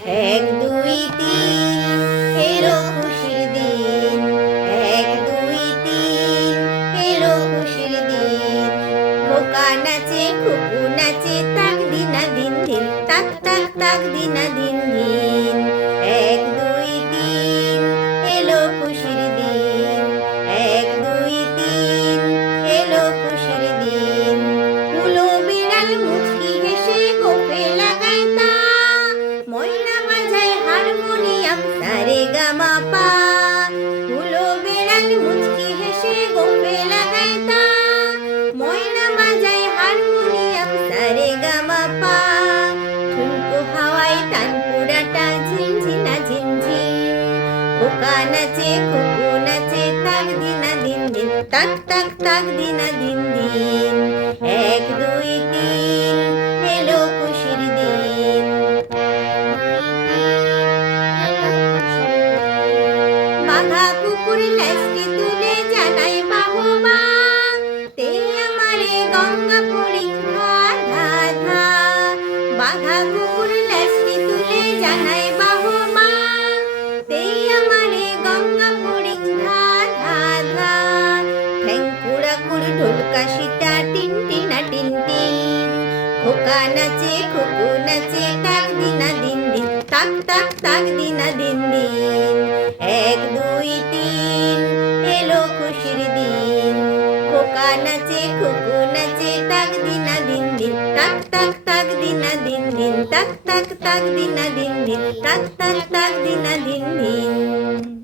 এক দুই তিন এলো খুশির দিন। এক দুই তিন এলো খুশির দিন। খোকা নাচে খুকু নাচে তাক দিনা দিন দিন, তাক তাক তাক দিনা দিন দিন। এক দুই তিন এলো খুশির দিন। এক দুই তিন এলো খুশির দিন। হুলো বিড়াল মুচকি হেসে গোফে লাগায় তা, ময়না বাজায় হারমোনিয়াম সারে গামা পা। হুলো বিড়াল মুচকি হেসে গোফে লাগায় তা, ময়না বাজায় হারমোনিয়াম সারে গামা পা। ঠুনকো হাওয়ায় তানপুরাটা ঝিনঝিনা ঝিনঝিন। খোকা নাচে খুকু নাচে তাক দিনা দিন দিন, তাক তাক তাক দিনা দিন দিন। এক দুই তিন এলো খুশির দিন। বাঘা কুকুর লেজটি তুলে জানাই বাহবা, তে আমারে গঙ্গা পরীক্ষা ধা ধা। বাঘা কুকুর লেজটি তুলে জানাই বাহবা, তে আমারে গঙ্গা পরীক্ষা ধা ধা। ঠ্যাং কুড়াকুড় ঢোলকাশিটা টিন টিনা টিন টিন। খোকা নাচে খুকু নাচে তাক দিনা দিন দিন, তাক তাক তাক দিনা দিন দিন। এক দুই তিন এলো খুশির দিন। খোকা নাচে খুকু নাচে তাক দিনা দিন দিন, তাক তাক তাক দিনা দিন দিন, তাক তাক তাক দিনা দিন দিন, তাক তাক তাক দিনা দিন দিন।